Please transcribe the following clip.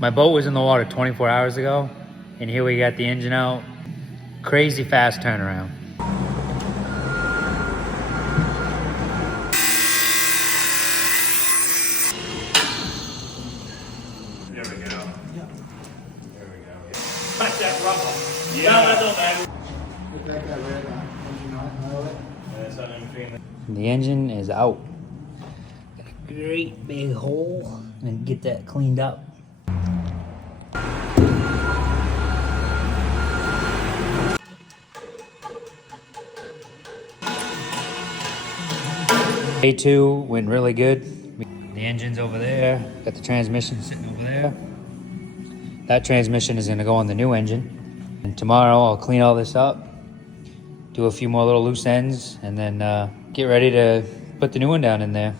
My boat was in the water 24 hours ago, and here we got the engine out. Crazy fast turnaround. There we go. Yeah. There we go. Cut that rubber. Yeah. No, that don't matter. Look like that red engine oil. That's not in between. The engine is out. Got a great big hole, and get that cleaned up. Day 2 went really good. The engine's over there, got the transmission sitting over there. That transmission is gonna go on the new engine. And tomorrow I'll clean all this up, do a few more little loose ends, and then get ready to put the new one down in there.